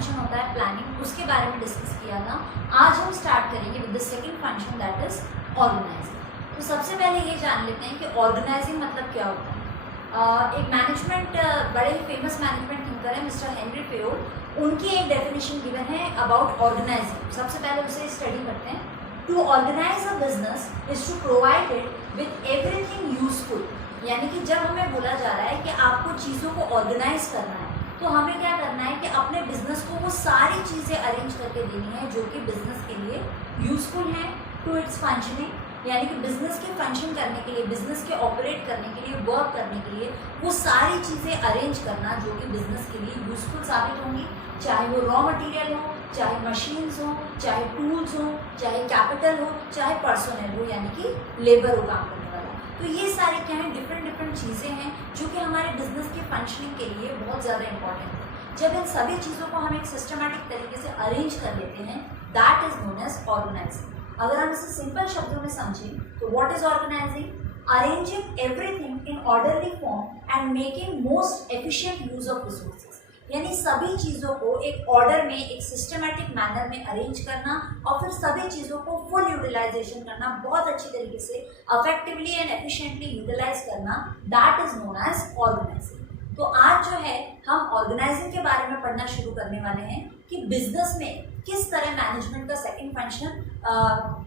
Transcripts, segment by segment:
Function होता है planning, उसके बारे में डिस्कस किया था। आज हम स्टार्ट करेंगे with the second function that is organizing. तो सबसे पहले ये जान लेते हैं कि ऑर्गेनाइजिंग मतलब क्या होता है। एक मैनेजमेंट बड़े ही फेमस मैनेजमेंट थिंकर है मिस्टर हेनरी फेयोल, उनकी एक डेफिनेशन गिवन है अबाउट ऑर्गेनाइजिंग। सबसे पहले उसे स्टडी करते हैं। To organize a business is to provide it with everything useful, यानी कि जब हमें बोला जा रहा है कि आपको चीज़ों को ऑर्गेनाइज करना है तो हमें क्या करना है कि अपने बिजनेस को वो सारी चीज़ें अरेंज करके देनी है जो कि बिजनेस के लिए यूजफुल है टू इट्स फंक्शनिंग, यानी कि बिजनेस के फंक्शन करने के लिए, बिजनेस के ऑपरेट करने के लिए, वर्क करने के लिए वो सारी चीज़ें अरेंज करना जो कि बिजनेस के लिए यूजफुल साबित होंगी, चाहे वो रॉ मटेरियल हो, चाहे मशीन्स हो, चाहे टूल्स हो, चाहे कैपिटल हो, चाहे पर्सोनल हो यानी कि लेबर हो काम करने वाला। तो ये सारे क्या हैं, डिफरेंट चीज़ें हैं जो कि हमारे बिजनेस के फंक्शनिंग के लिए बहुत ज़्यादा इंपॉर्टेंट है। जब इन सभी चीज़ों को हम एक सिस्टमैटिक तरीके से अरेंज कर लेते हैं that is known as organizing. अगर हम इसे सिंपल शब्दों में समझें तो what is organizing? Arranging everything in orderly form and making most efficient use of resources, यानी सभी चीज़ों को एक ऑर्डर में, एक सिस्टमैटिक मैनर में अरेंज करना और फिर सभी चीज़ों को फुल यूटिलाइजेशन करना, बहुत अच्छी तरीके से इफेक्टिवली एंड एफिशिएंटली यूटिलाइज करना, that is known as organizing. तो आज जो है हम ऑर्गेनाइजिंग के बारे में पढ़ना शुरू करने वाले हैं कि बिजनेस में किस तरह मैनेजमेंट का सेकंड फंक्शन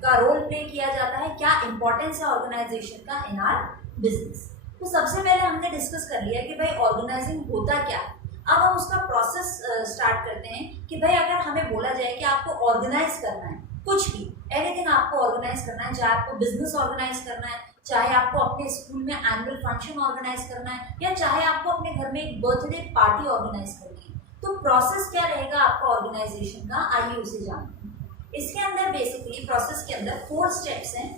का रोल प्ले किया जाता है, क्या इंपॉर्टेंस है ऑर्गेनाइजेशन का इन आर बिजनेस। तो सबसे पहले हमने डिस्कस कर लिया कि भाई ऑर्गेनाइजिंग होता क्या है। अब हम उसका प्रोसेस स्टार्ट करते हैं कि भाई अगर हमें बोला जाए कि आपको ऑर्गेनाइज करना है कुछ भी, एनीथिंग आपको ऑर्गेनाइज करना है, चाहे आपको बिजनेस ऑर्गेनाइज करना है, चाहे आपको अपने स्कूल में एनुअल फंक्शन ऑर्गेनाइज करना है, या चाहे आपको अपने घर में एक बर्थडे पार्टी ऑर्गेनाइज करनी है, तो प्रोसेस क्या रहेगा आपका ऑर्गेनाइजेशन का, आइए उसे जानते हैं। इसके अंदर बेसिकली प्रोसेस के अंदर 4 स्टेप्स हैं,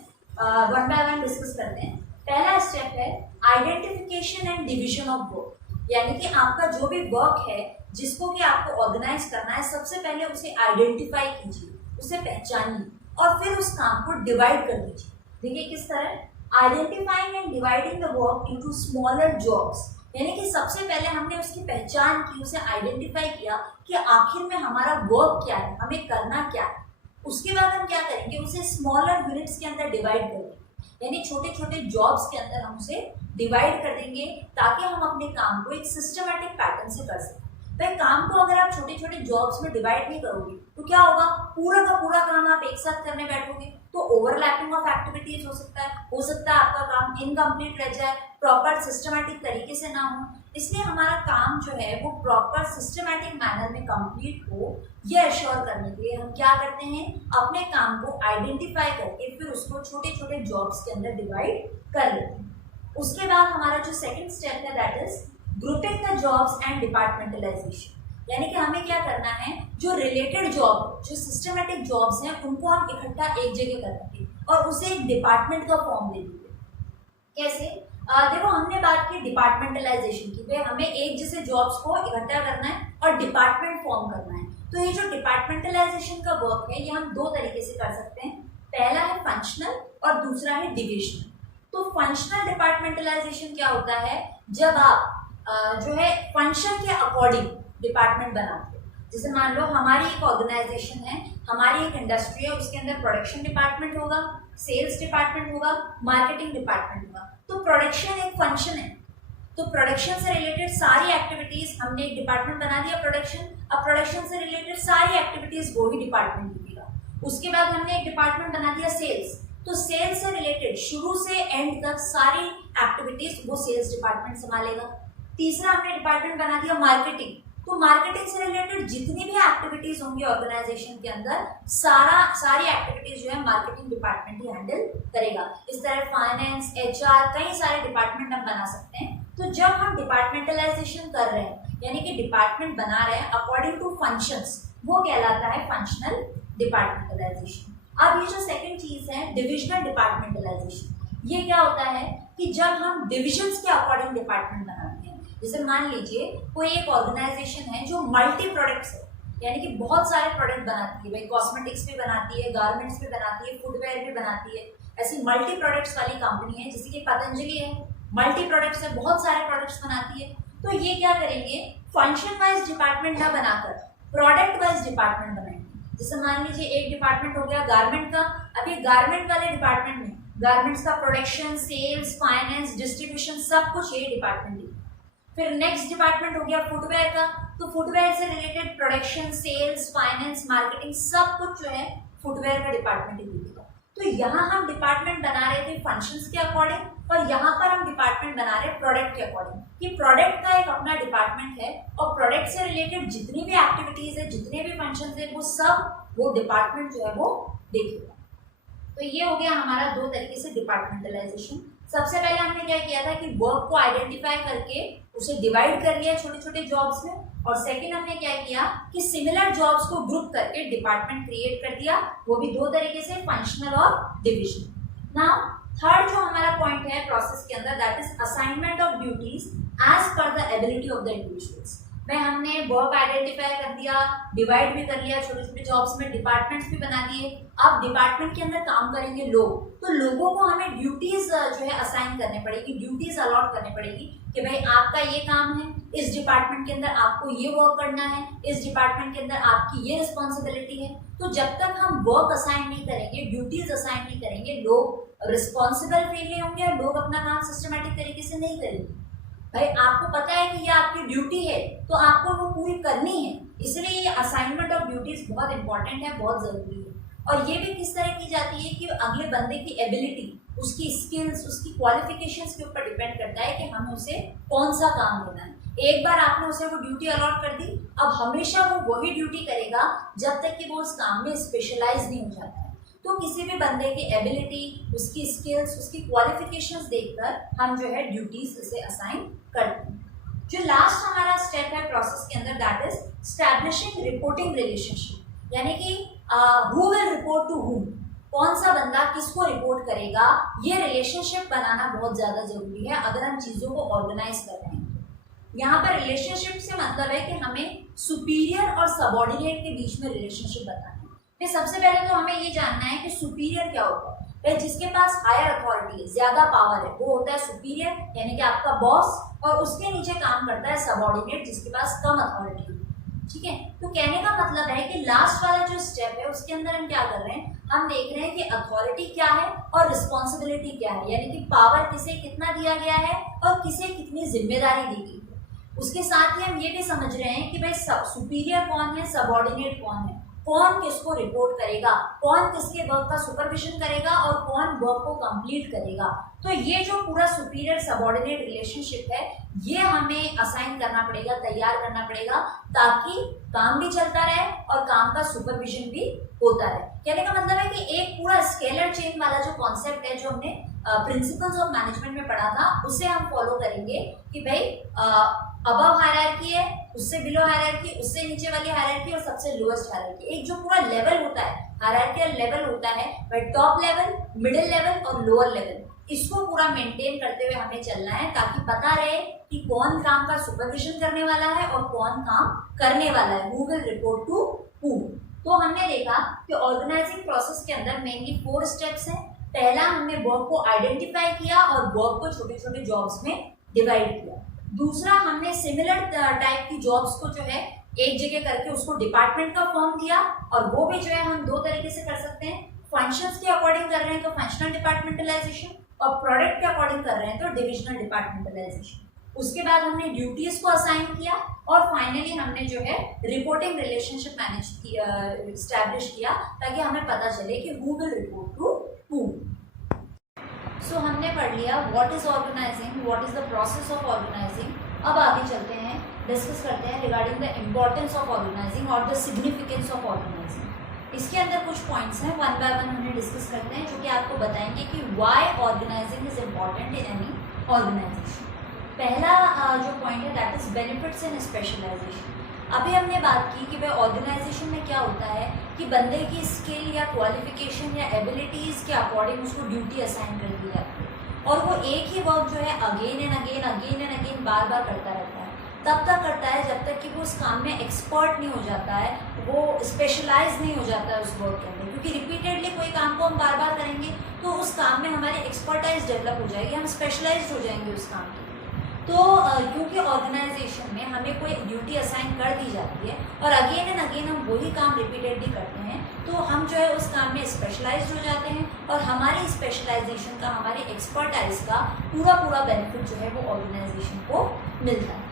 वन बाय वन डिस्कस करते हैं। पहला स्टेप है identification and division of work, यानी कि आपका जो भी वर्क है जिसको कि आपको ऑर्गेनाइज करना है, सबसे पहले उसे आइडेंटिफाई कीजिए, उसे पहचानिए और फिर उस काम को डिवाइड कर दीजिए। देखिए किस तरह, identifying and dividing the work into smaller jobs, यानी कि सबसे पहले हमने उसकी पहचान की, उसे आइडेंटिफाई किया कि आखिर में हमारा वर्क क्या है, हमें करना क्या है। उसके बाद हम क्या करेंगे, उसे स्मॉलर यूनिट्स के अंदर डिवाइड करेंगे, यानी छोटे छोटे जॉब्स के अंदर हम उसे डिवाइड कर देंगे ताकि हम अपने काम को एक सिस्टमैटिक पैटर्न से कर सकें। भाई काम को अगर आप छोटे छोटे जॉब्स में डिवाइड नहीं करोगे तो क्या होगा, पूरा का पूरा काम आप एक साथ करने बैठोगे तो ओवरलैपिंग ऑफ एक्टिविटीज हो सकता है आपका काम इनकम्प्लीट रह जाए, प्रॉपर सिस्टमैटिक तरीके से ना हो। इसलिए हमारा काम जो है वो प्रॉपर सिस्टमैटिक मैनर में कंप्लीट हो, ये एश्योर करने के लिए हम क्या करते हैं, अपने काम को आइडेंटिफाई करके फिर उसको छोटे छोटे जॉब्स के अंदर डिवाइड कर लेते हैं। उसके बाद हमारा जो सेकंड स्टेप है that is grouping the jobs and departmentalisation, यानी कि हमें क्या करना है, जो रिलेटेड जॉब, जो सिस्टमैटिक जॉब्स हैं उनको हम इकट्ठा एक जगह करेंगे और उसे एक डिपार्टमेंट का फॉर्म दे देंगे। कैसे? देखो हमने बात की डिपार्टमेंटलाइजेशन की, भाई हमें एक जैसे जॉब्स को इकट्ठा करना है और डिपार्टमेंट फॉर्म करना है। तो ये जो डिपार्टमेंटलाइजेशन का वर्क है ये हम 2 तरीके से कर सकते हैं, पहला है फंक्शनल और दूसरा है डिविजनल। तो फंक्शनल डिपार्टमेंटलाइजेशन क्या होता है, जब आप जो है फंक्शन के अकॉर्डिंग डिपार्टमेंट बनाते हो। जैसे मान लो हमारी एक ऑर्गेनाइजेशन है, हमारी एक इंडस्ट्री है, उसके अंदर प्रोडक्शन डिपार्टमेंट होगा, सेल्स डिपार्टमेंट होगा, मार्केटिंग डिपार्टमेंट होगा। तो प्रोडक्शन एक फंक्शन है, तो प्रोडक्शन से रिलेटेड सारी एक्टिविटीज हमने एक डिपार्टमेंट बना दिया प्रोडक्शन, अब प्रोडक्शन से रिलेटेड सारी एक्टिविटीज वो ही डिपार्टमेंट देखेगा। उसके बाद हमने एक डिपार्टमेंट बना दिया सेल्स, तो सेल्स से रिलेटेड शुरू से एंड तक सारी एक्टिविटीज वो सेल्स डिपार्टमेंट संभालेगा। तीसरा हमने डिपार्टमेंट बना दिया मार्केटिंग, तो मार्केटिंग से रिलेटेड जितनी भी एक्टिविटीज होंगी ऑर्गेनाइजेशन के अंदर सारी एक्टिविटीज जो है मार्केटिंग डिपार्टमेंट ही हैंडल करेगा। इस तरह फाइनेंस, HR, कई सारे डिपार्टमेंट हम बना सकते हैं। तो जब हम डिपार्टमेंटलाइजेशन कर रहे हैं यानी कि डिपार्टमेंट बना रहे हैं अकॉर्डिंग टू फंक्शंस, वो कहलाता है फंक्शनल डिपार्टमेंटलाइजेशन। अब ये जो सेकंड चीज है डिविजनल डिपार्टमेंटलाइजेशन, ये क्या होता है कि जब हम डिविजन्स के अकॉर्डिंग डिपार्टमेंट बनाते हैं। जैसे मान लीजिए कोई एक ऑर्गेनाइजेशन है जो मल्टी प्रोडक्ट्स है, यानी कि बहुत सारे प्रोडक्ट बनाती है, भाई कॉस्मेटिक्स भी बनाती है, गारमेंट्स भी बनाती है, फुटवेयर भी बनाती है, ऐसी मल्टी प्रोडक्ट्स वाली कंपनी है जैसे कि पतंजलि है, मल्टी प्रोडक्ट्स है, बहुत सारे प्रोडक्ट्स बनाती है। तो ये क्या करेंगे, फंक्शन वाइज डिपार्टमेंट ना बनाकर प्रोडक्ट वाइज डिपार्टमेंट बनाएंगे। जैसे मान लीजिए एक डिपार्टमेंट हो गया गारमेंट का, अभी गारमेंट वाले डिपार्टमेंट में गारमेंट्स का प्रोडक्शन, सेल्स, फाइनेंस, डिस्ट्रीब्यूशन सब कुछ ये डिपार्टमेंट है। फिर नेक्स्ट डिपार्टमेंट हो गया फुटवेयर का, तो फुटवेयर से related production, sales, finance, marketing सब कुछ जो है फुटवेयर का डिपार्टमेंट ही देगा। तो यहाँ हम डिपार्टमेंट बना रहे थे फंक्शंस के अकॉर्डिंग, और यहाँ पर हम डिपार्टमेंट बना रहे हैं प्रोडक्ट के अकॉर्डिंग, कि प्रोडक्ट का एक अपना डिपार्टमेंट है और प्रोडक्ट से रिलेटेड जितनी भी एक्टिविटीज है, जितने भी फंक्शंस है, वो सब वो डिपार्टमेंट जो है वो देखेगा। तो ये हो गया हमारा दो तरीके से डिपार्टमेंटलाइजेशन। सबसे पहले हमने क्या किया था कि वर्क को आइडेंटिफाई करके उसे डिवाइड कर लिया छोटे छोटे जॉब्स में, और सेकंड हमने क्या किया कि सिमिलर जॉब्स को ग्रुप करके डिपार्टमेंट क्रिएट कर दिया, वो भी दो तरीके से, फंक्शनल और डिविजन। नाउ थर्ड जो हमारा पॉइंट है प्रोसेस के अंदर, that is assignment of duties as per the ability of the individuals. में हमने वर्क आइडेंटिफाई कर दिया, डिवाइड भी कर लिया छोटे छोटे जॉब्स में, डिपार्टमेंट्स भी बना दिए। अब डिपार्टमेंट के अंदर काम करेंगे लोग, तो लोगों को हमें ड्यूटीज जो है असाइन करने पड़ेगी, ड्यूटीज अलॉट करने पड़ेगी कि भाई आपका ये काम है, इस डिपार्टमेंट के अंदर आपको ये वर्क करना है, इस डिपार्टमेंट के अंदर आपकी ये रिस्पॉन्सिबिलिटी है। तो जब तक हम वर्क असाइन नहीं करेंगे, ड्यूटीज असाइन नहीं करेंगे, लोग रिस्पॉन्सिबल फील नहीं होंगे और लोग अपना काम सिस्टमेटिक तरीके से नहीं करेंगे। भाई आपको पता है कि ये आपकी ड्यूटी है तो आपको वो पूरी करनी है, इसलिए ये असाइनमेंट ऑफ ड्यूटीज बहुत इंपॉर्टेंट है, बहुत जरूरी है। और ये भी किस तरह की जाती है कि अगले बंदे की एबिलिटी, उसकी स्किल्स, उसकी क्वालिफिकेशंस के ऊपर डिपेंड करता है कि हमें उसे कौन सा काम देना है। एक बार आपने उसे वो ड्यूटी अलॉट कर दी, अब हमेशा वो वही ड्यूटी करेगा जब तक कि वो उस काम में स्पेशलाइज नहीं हो जाता है। तो किसी भी बंदे की एबिलिटी, उसकी स्किल्स, उसकी क्वालिफिकेशंस देखकर हम जो है ड्यूटीज उसे असाइन करते हैं। जो लास्ट हमारा स्टेप है प्रोसेस के अंदर, that is establishing reporting relationship, यानी कि who will report to whom, कौन सा बंदा किसको रिपोर्ट करेगा, ये रिलेशनशिप बनाना बहुत ज्यादा जरूरी है अगर हम चीजों को ऑर्गेनाइज कर रहे हैं। यहाँ पर रिलेशनशिप से मतलब है कि हमें सुपीरियर और सबऑर्डिनेट के बीच में रिलेशनशिप बताना है। फिर सबसे पहले तो हमें ये जानना है कि सुपीरियर क्या होता है। फिर जिसके पास हायर अथॉरिटी है, ज्यादा पावर है, वो होता है सुपीरियर, यानी कि आपका बॉस, और उसके नीचे काम करता है सबऑर्डिनेट, जिसके पास कम अथॉरिटी है। ठीक है, तो कहने का मतलब है कि लास्ट वाला जो स्टेप है उसके अंदर हम क्या कर रहे हैं, हम देख रहे हैं कि अथॉरिटी क्या है और रिस्पॉन्सिबिलिटी क्या है, यानी कि पावर किसे कितना दिया गया है और किसे कितनी जिम्मेदारी दी गई है। उसके साथ ही हम ये भी समझ रहे हैं कि भाई सुपीरियर कौन है, सबऑर्डिनेट कौन है, कौन किसको रिपोर्ट करेगा, कौन किसके वर्क का सुपरविजन करेगा और कौन वर्क को कंप्लीट करेगा। तो ये जो पूरा सुपीरियर सबऑर्डिनेट रिलेशनशिप है, ये हमें असाइन करना पड़ेगा, तैयार करना पड़ेगा, ताकि काम भी चलता रहे और काम का सुपरविजन भी होता रहे। कहने का मतलब है कि एक पूरा स्केलर चेन वाला जो कॉन्सेप्ट है, जो हमने प्रिंसिपल्स ऑफ मैनेजमेंट में पढ़ा था, उसे हम फॉलो करेंगे कि भाई अबव हायरार्की है, उससे बिलो हायरार्की, उससे नीचे वाली हायरार्की और सबसे लोएस्ट हायरार्की। एक जो पूरा लेवल होता है, हायरार्कियल लेवल होता है, वह टॉप लेवल, मिडिल लेवल और लोअर लेवल, इसको पूरा मेंटेन करते हुए हमें चलना है, ताकि पता रहे कि कौन काम का सुपरविजन करने वाला है और कौन काम करने वाला है, हु विल रिपोर्ट टू हू। तो हमने देखा कि ऑर्गेनाइजिंग प्रोसेस के अंदर मेनली 4 स्टेप्स हैं। पहला, हमने वर्क को आइडेंटिफाई किया और वर्क को छोटे छोटे जॉब्स में डिवाइड किया। दूसरा, हमने सिमिलर टाइप की जॉब्स को जो है एक जगह करके उसको डिपार्टमेंट का फॉर्म दिया, और वो भी जो है हम 2 तरीके से कर सकते हैं। फंक्शंस के अकॉर्डिंग कर रहे हैं तो फंक्शनल डिपार्टमेंटलाइजेशन, और प्रोडक्ट के अकॉर्डिंग कर रहे हैं तो डिविजनल डिपार्टमेंटलाइजेशन। उसके बाद हमने ड्यूटीज को असाइन किया, और फाइनली हमने जो है रिपोर्टिंग रिलेशनशिप मैनेज किया, एस्टैब्लिश किया, ताकि हमें पता चले कि who will report to who. So हमने पढ़ लिया what is organizing, what is the process of organizing. अब आगे चलते हैं, डिस्कस करते हैं regarding the importance of organizing और द सिग्निफिकेंस ऑफ ऑर्गेनाइजिंग। इसके अंदर कुछ पॉइंट्स हैं, वन बाय वन हमने डिस्कस करते हैं, जो कि आपको बताएंगे कि why organizing is important in any organization. पहला जो पॉइंट है, that is benefits in specialization. अभी हमने बात की कि भाई ऑर्गेनाइजेशन में क्या होता है कि बंदे की स्किल या क्वालिफिकेशन या एबिलिटीज के अकॉर्डिंग उसको ड्यूटी असाइन कर दी जाती है, और वो एक ही वर्क जो है अगेन एंड अगेन बार बार करता रहता है। तब तक करता है जब तक कि वो उस काम में एक्सपर्ट नहीं हो जाता है, वो स्पेशलाइज नहीं हो जाता है उस वर्क के अंदर। क्योंकि रिपीटेडली कोई काम को हम बार बार करेंगे तो उस काम में हमारी एक्सपर्टाइज डेवलप हो जाएगी, हम स्पेशलाइज्ड हो जाएंगे उस काम के। तो क्योंकि ऑर्गेनाइजेशन में हमें कोई ड्यूटी असाइन कर दी जाती है और अगेन एंड अगेन हम वही काम रिपीटेडली करते हैं, तो हम जो है उस काम में स्पेशलाइज्ड हो जाते हैं और हमारी स्पेशलाइजेशन का, हमारी एक्सपर्टाइज का पूरा बेनिफिट जो है वो ऑर्गेनाइजेशन को मिलता है।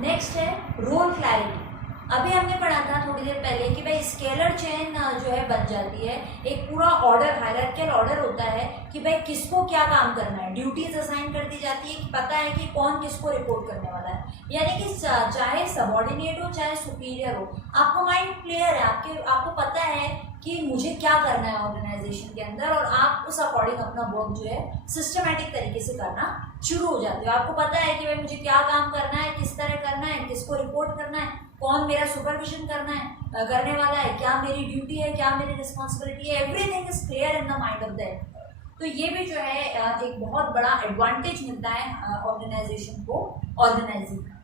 नेक्स्ट है रोल क्लैरिटी। अभी हमने पढ़ा था थोड़ी देर पहले कि भाई स्केलर चेन जो है बन जाती है, एक पूरा ऑर्डर, हायरार्किकल ऑर्डर होता है कि भाई किसको क्या काम करना है, ड्यूटीज असाइन कर दी जाती है कि पता है कि कौन किसको रिपोर्ट करने वाला है, यानी कि चाहे सबऑर्डिनेट हो चाहे सुपीरियर हो, आपको माइंड क्लियर है, आपको पता है कि मुझे क्या करना है ऑर्गेनाइजेशन के अंदर, और आप उस अकॉर्डिंग अपना वर्क जो है सिस्टमेटिक तरीके से करना शुरू हो जाते हो। आपको पता है कि भाई मुझे क्या काम करना है, किस तरह करना है, किसको रिपोर्ट करना है, कौन मेरा सुपरविजन करने वाला है, क्या मेरी ड्यूटी है, क्या मेरी रिस्पॉन्सिबिलिटी है, everything is clear in the mind of the employ. तो ये भी जो है एक बहुत बड़ा एडवांटेज मिलता है ऑर्गेनाइजेशन को ऑर्गेनाइजिंग का।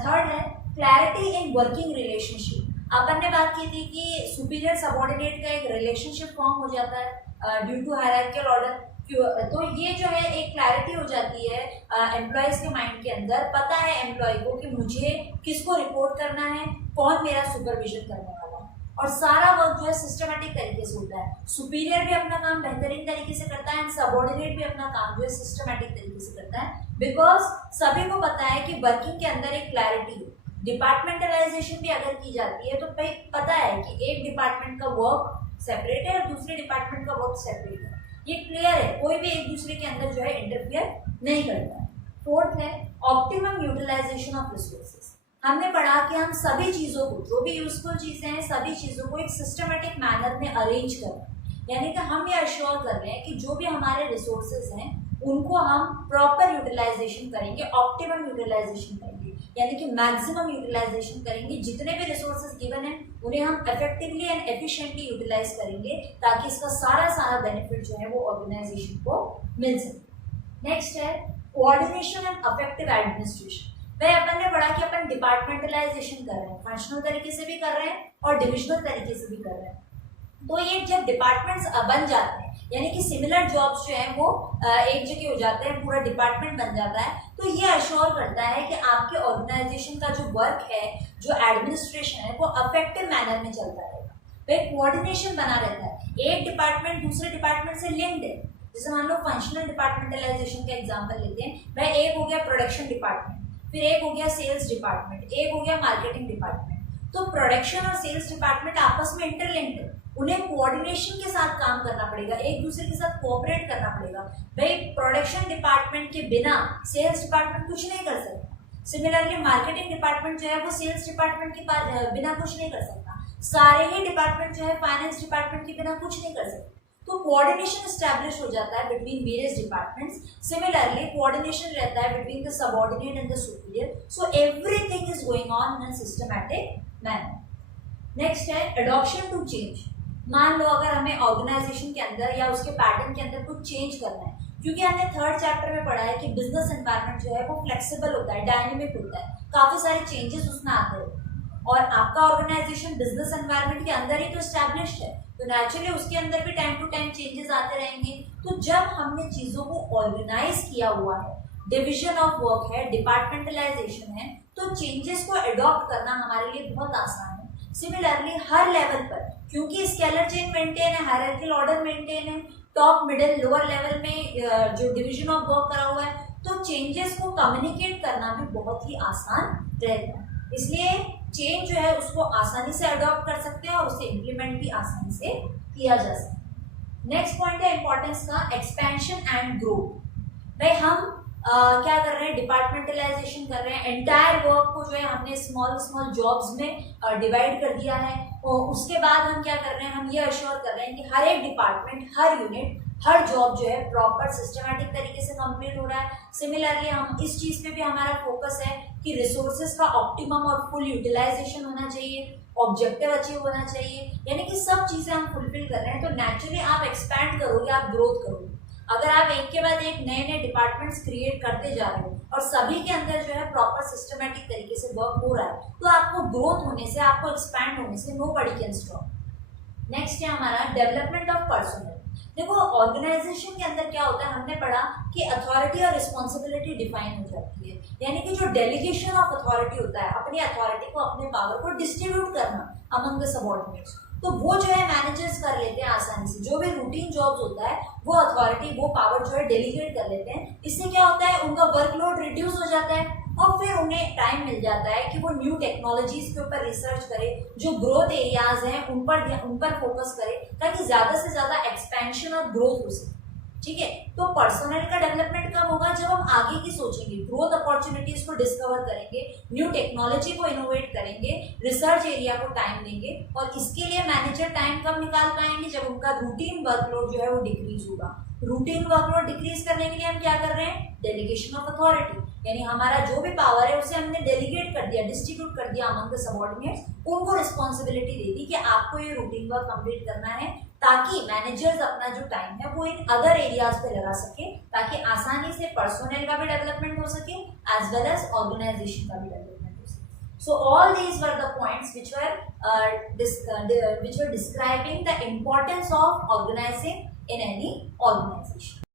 थर्ड है क्लैरिटी इन वर्किंग रिलेशनशिप। अपन ने बात की थी कि सुपीरियर सबऑर्डिनेट का एक रिलेशनशिप फॉर्म हो जाता है ड्यू टू हायरार्किकल ऑर्डर, तो ये जो है एक क्लैरिटी हो जाती है एम्प्लॉयज के माइंड के अंदर, पता है एम्प्लॉय को कि मुझे किसको रिपोर्ट करना है, कौन मेरा सुपरविजन करने वाला है, और सारा वर्क जो है सिस्टमेटिक तरीके से होता है। सुपीरियर भी अपना काम बेहतरीन तरीके से करता है एंड सबऑर्डिनेट भी अपना काम जो है सिस्टमेटिक तरीके से करता है, बिकॉज सभी को पता है कि वर्किंग के अंदर एक क्लैरिटी है। डिपार्टमेंटलाइजेशन भी अगर की जाती है तो भाई पता है कि एक डिपार्टमेंट का वर्क सेपरेट है और दूसरे डिपार्टमेंट का वर्क सेपरेट है, ये क्लियर है, कोई भी एक दूसरे के अंदर जो है इंटरफियर नहीं करता है। फोर्थ है ऑप्टिमम यूटिलाइजेशन ऑफ रिसोर्सेज। हमने पढ़ा कि हम सभी चीज़ों को, जो भी यूजफुल चीज़ें हैं, सभी चीज़ों को एक सिस्टमेटिक मैनर में अरेंज कर रहे हैं, यानी कि हम ये अश्योर कर रहे हैं कि जो भी हमारे रिसोर्सेज हैं उनको हम प्रॉपर यूटिलाइजेशन करेंगे, ऑप्टिमम यूटिलाइजेशन करेंगे, यानी कि मैक्सिमम यूटिलाइजेशन करेंगे। जितने भी रिसोर्सेज गिवन हैं उन्हें हम इफेक्टिवली एंड एफिशिएंटली यूटिलाइज करेंगे ताकि इसका सारा बेनिफिट जो है वो ऑर्गेनाइजेशन को मिल सके। नेक्स्ट है कोऑर्डिनेशन एंड इफेक्टिव एडमिनिस्ट्रेशन। भाई अपन ने पढ़ा कि अपन डिपार्टमेंटलाइजेशन कर रहे हैं, फंक्शनल तरीके से भी कर रहे हैं और डिविजनल तरीके से भी कर रहे हैं। तो ये जब डिपार्टमेंट्स बन जाते हैं, यानी कि सिमिलर जॉब्स जो हैं वो एक जगह हो जाते हैं, पूरा डिपार्टमेंट बन जाता है, तो ये अश्योर करता है कि आपके ऑर्गेनाइजेशन का जो वर्क है, जो एडमिनिस्ट्रेशन है, वो अफेक्टिव मैनर में चलता रहेगा। तो एक कोऑर्डिनेशन बना रहता है, एक डिपार्टमेंट दूसरे डिपार्टमेंट से लिंक्ड है। जैसे मान लो फंक्शनल डिपार्टमेंटलाइजेशन का एग्जाम्पल लेते हैं, भाई एक हो गया प्रोडक्शन डिपार्टमेंट, फिर एक हो गया सेल्स डिपार्टमेंट, एक हो गया मार्केटिंग डिपार्टमेंट। तो प्रोडक्शन और सेल्स डिपार्टमेंट आपस में इंटरलिंक्ड है, उन्हें कोऑर्डिनेशन के साथ काम करना पड़ेगा, एक दूसरे के साथ कोऑपरेट करना पड़ेगा। भाई प्रोडक्शन डिपार्टमेंट के बिना सेल्स डिपार्टमेंट कुछ नहीं कर सकता। सिमिलरली मार्केटिंग डिपार्टमेंट जो है वो सेल्स डिपार्टमेंट के बिना कुछ नहीं कर सकता। सारे ही डिपार्टमेंट जो है फाइनेंस डिपार्टमेंट के बिना कुछ नहीं कर सकते। तो कोऑर्डिनेशन एस्टैब्लिश हो जाता है between various departments. Similarly coordination रहता है between the subordinate and the superior, so everything is going on in a systematic manner. Next है एडॉप्शन टू चेंज। मान लो अगर हमें ऑर्गेनाइजेशन के अंदर या उसके पैटर्न के अंदर कुछ चेंज करना है, क्योंकि हमने थर्ड चैप्टर में पढ़ा है कि बिजनेस एनवायरनमेंट जो है वो फ्लेक्सिबल होता है, डायनेमिक होता है, काफी सारे चेंजेस उसमें आते हैं, और आपका ऑर्गेनाइजेशन बिजनेस एनवायरनमेंट के अंदर ही तो एस्टैब्लिश्ड है, तो नेचुरली उसके अंदर भी टाइम टू टाइम चेंजेस आते रहेंगे। तो जब हमने चीजों को ऑर्गेनाइज किया हुआ है, डिविजन ऑफ वर्क है, डिपार्टमेंटलाइजेशन है, तो चेंजेस को अडॉप्ट करना हमारे लिए बहुत आसान है। सिमिलरली हर लेवल पर, क्योंकि स्केलर चेन मेंटेन है, हायरार्किकल ऑर्डर मेंटेन है, टॉप मिडिल लोअर लेवल में जो डिवीजन ऑफ वर्क करा हुआ है, तो चेंजेस को कम्युनिकेट करना भी बहुत ही आसान रहता है। इसलिए चेंज जो है उसको आसानी से अडॉप्ट कर सकते हैं और उसे इम्प्लीमेंट भी आसानी से किया जा सकता है। नेक्स्ट पॉइंट है इंपॉर्टेंस का, एक्सपेंशन एंड ग्रोथ। भाई हम क्या कर रहे हैं, डिपार्टमेंटलाइजेशन कर रहे हैं, एंटायर वर्क को जो है हमने स्मॉल जॉब्स में डिवाइड कर दिया है, और उसके बाद हम क्या कर रहे हैं, हम ये अश्योर कर रहे हैं कि हर एक डिपार्टमेंट, हर यूनिट, हर जॉब जो है प्रॉपर सिस्टमैटिक तरीके से कंप्लीट हो रहा है। सिमिलरली हम इस चीज पे भी हमारा फोकस है कि रिसोर्सेज का ऑप्टिमम और फुल यूटिलाइजेशन होना चाहिए, ऑब्जेक्टिव अचीव होना चाहिए, यानी कि सब चीजें हम फुलफिल कर रहे हैं। तो नेचुरली आप एक्सपैंड करोगे, आप ग्रोथ करोगे। अगर आप एक के बाद एक नए नए डिपार्टमेंट्स क्रिएट करते जा रहे हो और सभी के अंदर जो है प्रॉपर सिस्टमैटिक तरीके से वर्क हो रहा है, तो आपको ग्रोथ होने से, आपको एक्सपैंड होने से नोबडी कैन स्टॉप। नेक्स्ट है हमारा डेवलपमेंट ऑफ पर्सनल। देखो ऑर्गेनाइजेशन के अंदर क्या होता है, हमने पढ़ा कि अथॉरिटी और रिस्पॉन्सिबिलिटी डिफाइन हो जाती है, यानी कि जो डेलीगेशन ऑफ अथॉरिटी होता है, अपनी अथॉरिटी को, अपने पावर को डिस्ट्रीब्यूट करना अमंग द सबऑर्डिनेट्स, तो वो जो है मैनेजर्स कर लेते हैं आसानी से। जो भी रूटीन जॉब्स होता है वो अथॉरिटी, वो पावर जो है डेलीगेट कर लेते हैं। इससे क्या होता है, उनका वर्कलोड रिड्यूस हो जाता है और फिर उन्हें टाइम मिल जाता है कि वो न्यू टेक्नोलॉजीज के ऊपर रिसर्च करे, जो ग्रोथ एरियाज हैं उन पर फोकस करे, ताकि ज्यादा से ज्यादा एक्सपेंशन और ग्रोथ हो सके। ठीक है, तो पर्सनल का डेवलपमेंट कब होगा, जब हम आगे की सोचेंगे, ग्रोथ अपॉर्चुनिटीज को डिस्कवर करेंगे, न्यू टेक्नोलॉजी को इनोवेट करेंगे, रिसर्च एरिया को टाइम देंगे। और इसके लिए मैनेजर टाइम कब निकाल पाएंगे, जब उनका रूटीन वर्कलोड जो है वो डिक्रीज होगा। रूटीन वर्कलोड डिक्रीज करने के लिए हम क्या कर रहे हैं, डेलीगेशन ऑफ अथॉरिटी, यानी हमारा जो भी पावर है उसे हमने डेलीगेट कर दिया, डिस्ट्रीब्यूट कर दिया अमंग द सबऑर्डिनेट्स, उनको रिस्पॉन्सिबिलिटी दे दी कि आपको ये रूटीन वर्क कंप्लीट करना है, ताकि मैनेजर्स अपना जो टाइम है वो इन अदर एरियाज पे लगा सके, ताकि आसानी से पर्सोनल का भी डेवलपमेंट हो सके एज वेल एज ऑर्गेनाइजेशन का भी डेवलपमेंट हो सके। So all these were the points which were describing the importance of organizing in any organization.